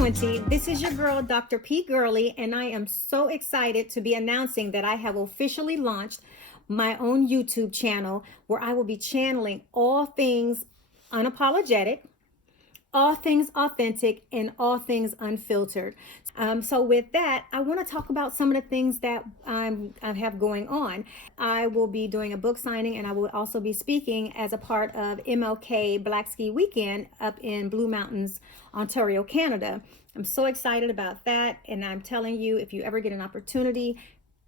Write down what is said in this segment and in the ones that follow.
2020. This is your girl, Dr. P. Gurley, and I am so excited to be announcing that I have officially launched my own YouTube channel where I will be channeling all things unapologetic, all things authentic, and all things unfiltered. So with that, I want to talk about some of the things that I have going on. I will be doing a book signing, and I will also be speaking as a part of MLK Black Ski Weekend up in Blue Mountains, Ontario, Canada. I'm so excited about that, and I'm telling you, if you ever get an opportunity,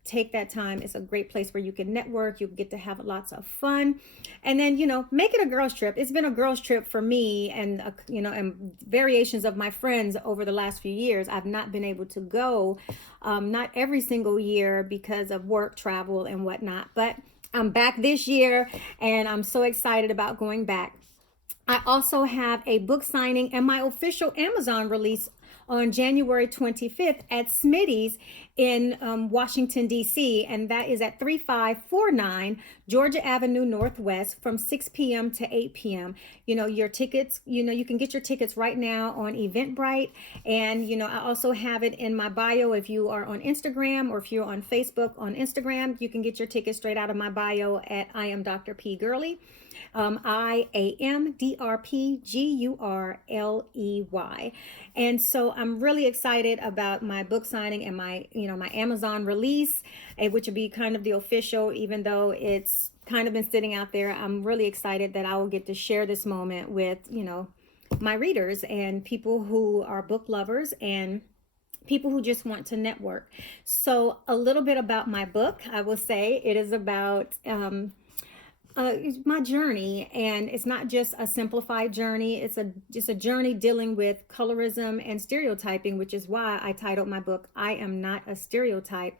take that time. It's a great place where you can network, you get to have lots of fun, and then make it a girls trip. It's been a girls trip for me, and and variations of my friends over the last few years. I've not been able to go, not every single year because of work travel and whatnot, but I'm back this year and I'm so excited about going back. I also have a book signing and my official Amazon release on January 25th at Smitty's in Washington, D.C., and that is at 3549 Georgia Avenue Northwest from 6 p.m. to 8 p.m. Your tickets, you can get your tickets right now on Eventbrite, and I also have it in my bio. If you are on Instagram or if you're on Facebook on Instagram, you can get your tickets straight out of my bio at I am Dr. P. Gurley. IAMDRPGURLEY. And so I'm really excited about my book signing and my Amazon release, which will be kind of the official, even though it's kind of been sitting out there. I'm really excited that I will get to share this moment with, my readers and people who are book lovers and people who just want to network. So a little bit about my book. I will say it is about my journey, and it's not just a simplified journey. It's just a journey dealing with colorism and stereotyping, which is why I titled my book, I Am Not a Stereotype,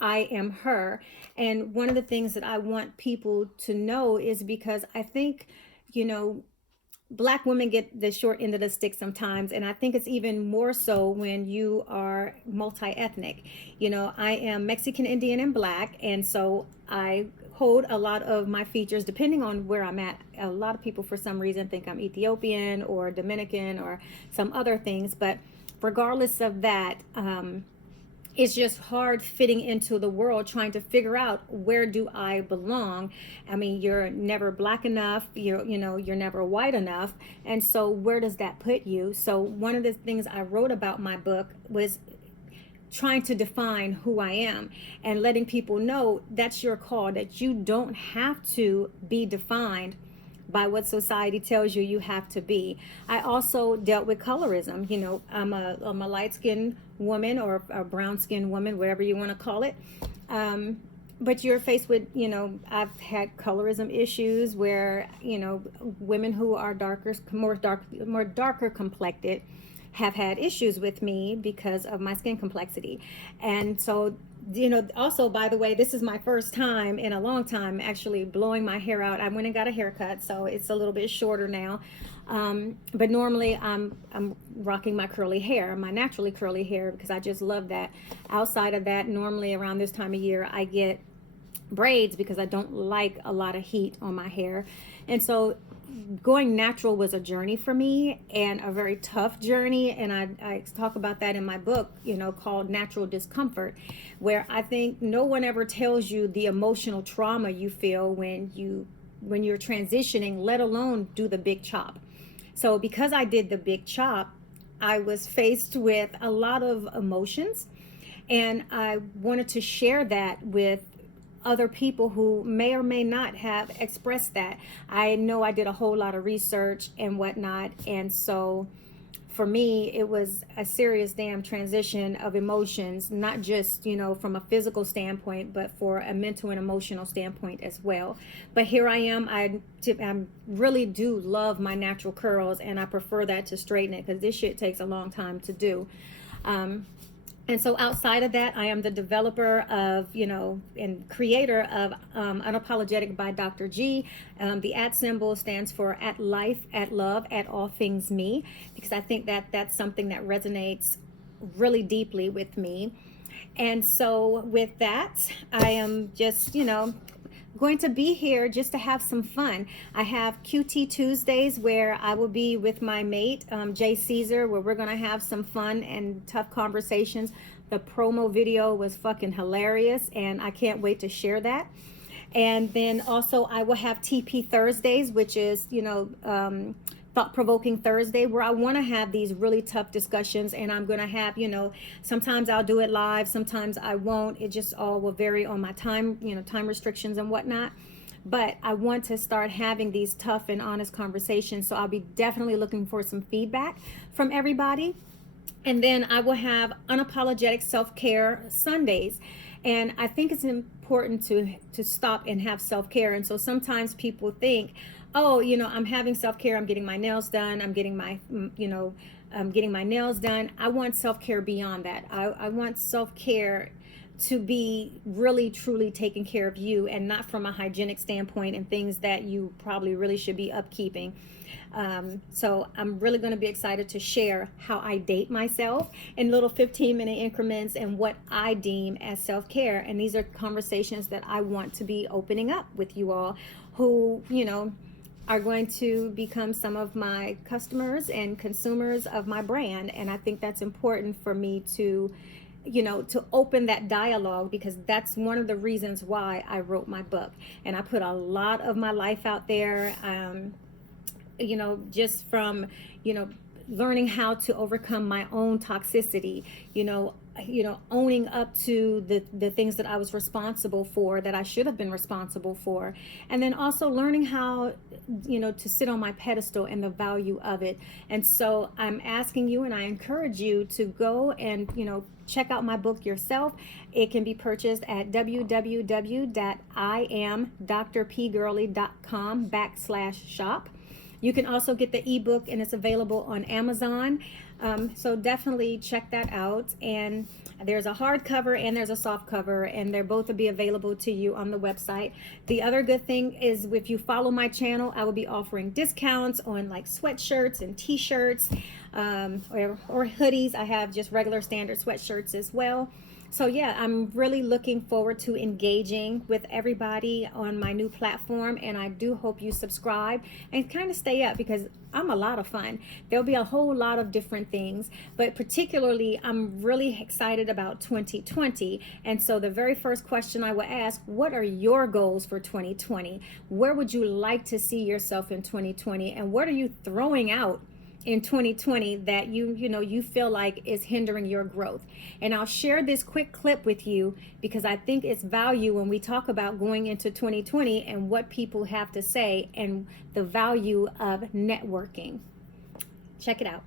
I Am Her. And one of the things that I want people to know is because I think, Black women get the short end of the stick sometimes, and I think it's even more so when you are multi-ethnic. I am Mexican, Indian, and Black, and so I hold a lot of my features depending on where I'm at. A lot of people for some reason think I'm Ethiopian or Dominican or some other things, but regardless of that, it's just hard fitting into the world, trying to figure out where do I belong. I mean, you're never Black enough, you're never white enough, and so where does that put you? So one of the things I wrote about my book was trying to define who I am and letting people know that's your call, that you don't have to be defined by what society tells you you have to be. I also dealt with colorism. I'm a light-skinned woman or a brown-skinned woman, whatever you want to call it. But you're faced with, I've had colorism issues where, women who are more darker complected have had issues with me because of my skin complexity. And so, also, by the way, this is my first time in a long time actually blowing my hair out. I went and got a haircut, so it's a little bit shorter now. But normally I'm rocking my curly hair, my naturally curly hair, because I just love that. Outside of that, normally around this time of year, I get braids because I don't like a lot of heat on my hair. And so going natural was a journey for me, and a very tough journey, and I talk about that in my book, called Natural Discomfort, where I think no one ever tells you the emotional trauma you feel when you're transitioning, let alone do the big chop. So because I did the big chop, I was faced with a lot of emotions, and I wanted to share that with other people who may or may not have expressed that. I know I did a whole lot of research and whatnot, and so for me it was a serious damn transition of emotions, not just from a physical standpoint, but for a mental and emotional standpoint as well. But here I am. I really do love my natural curls, and I prefer that to straighten it because this shit takes a long time to do. And so outside of that, I am the developer of, and creator of Unapologetic by Dr. G. The @ symbol stands for at life, at love, at all things me, because I think that that's something that resonates really deeply with me. And so with that, I am just, going to be here just to have some fun. I have QT Tuesdays where I will be with my mate, Jay Caesar, where we're going to have some fun and tough conversations. The promo video was fucking hilarious, and I can't wait to share that. And then also I will have TP Thursdays, which is, thought-provoking Thursday, where I want to have these really tough discussions, and I'm going to have, sometimes I'll do it live, sometimes I won't. It just all will vary on my time, time restrictions and whatnot. But I want to start having these tough and honest conversations, so I'll be definitely looking for some feedback from everybody. And then I will have unapologetic self-care Sundays. And I think it's important to stop and have self-care. And so sometimes people think, oh, I'm having self-care, I'm getting my nails done, I'm getting my nails done. I want self-care beyond that. I want self-care to be really truly taking care of you, and not from a hygienic standpoint and things that you probably really should be upkeeping. So I'm really going to be excited to share how I date myself in little 15-minute increments and what I deem as self-care. And these are conversations that I want to be opening up with you all who, are going to become some of my customers and consumers of my brand. And I think that's important for me to open that dialogue, because that's one of the reasons why I wrote my book. And I put a lot of my life out there, just from, learning how to overcome my own toxicity, owning up to the things that I was responsible for, that I should have been responsible for. And then also learning how, to sit on my pedestal and the value of it. And so I'm asking you, and I encourage you to go and, check out my book yourself. It can be purchased at www.iamdrpgirly.com/shop. You can also get the ebook, and it's available on Amazon. So definitely check that out. And there's a hardcover and there's a soft cover, and they're both will be available to you on the website. The other good thing is, if you follow my channel, I will be offering discounts on like sweatshirts and t-shirts, or hoodies. I have just regular standard sweatshirts as well. So yeah, I'm really looking forward to engaging with everybody on my new platform, and I do hope you subscribe and kind of stay up, because I'm a lot of fun. There'll be a whole lot of different things, but particularly I'm really excited about 2020. And so the very first question I will ask, what are your goals for 2020? Where would you like to see yourself in 2020? And what are you throwing out in 2020 that you feel like is hindering your growth? And I'll share this quick clip with you, because I think it's value when we talk about going into 2020 and what people have to say and the value of networking. Check it out.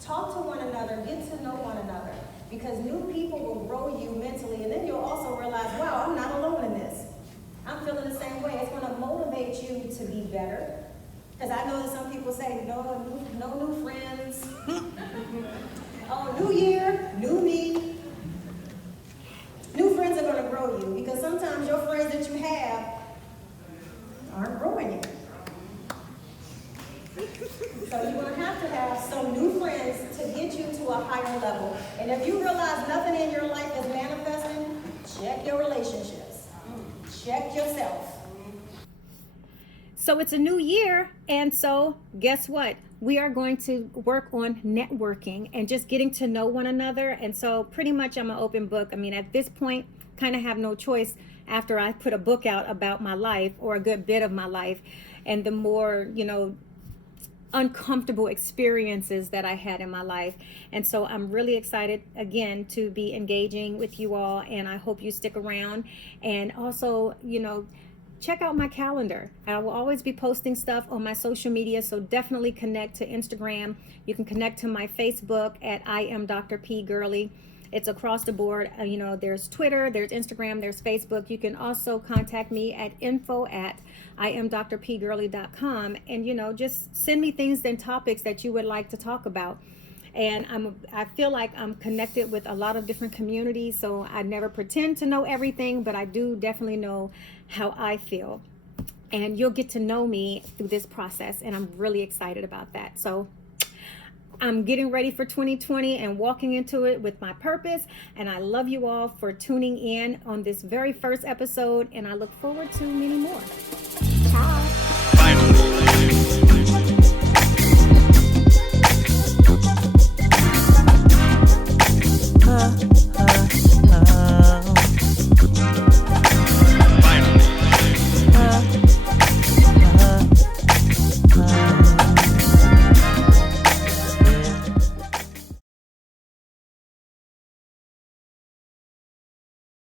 Talk to one another, get to know one another, because new people will grow you mentally, and then you'll also realize, wow, I'm not alone in this. I'm feeling the same way. It's going to motivate you to be better. Because I know that some people say, no new friends. Oh, new year, new me. New friends are going to grow you, because sometimes your friends that you have aren't growing you. So you're going to have some new friends to get you to a higher level. And if you realize nothing in your life is manifesting, check your relationships. Check yourself. So it's a new year, and so guess what? We are going to work on networking and just getting to know one another. And so pretty much I'm an open book. I mean, at this point, kind of have no choice after I put a book out about my life, or a good bit of my life, and the more, uncomfortable experiences that I had in my life. And so I'm really excited again to be engaging with you all, and I hope you stick around. And also, check out my calendar. I will always be posting stuff on my social media, so definitely connect to Instagram. You can connect to my Facebook at I am Dr. P Gurley. It's across the board. There's Twitter, there's Instagram, there's Facebook. You can also contact me at info@iamdrpgurley.com, and just send me things and topics that you would like to talk about. And I feel like I'm connected with a lot of different communities, so I never pretend to know everything, but I do definitely know how I feel. And you'll get to know me through this process, and I'm really excited about that. So I'm getting ready for 2020 and walking into it with my purpose. And I love you all for tuning in on this very first episode. And I look forward to many more.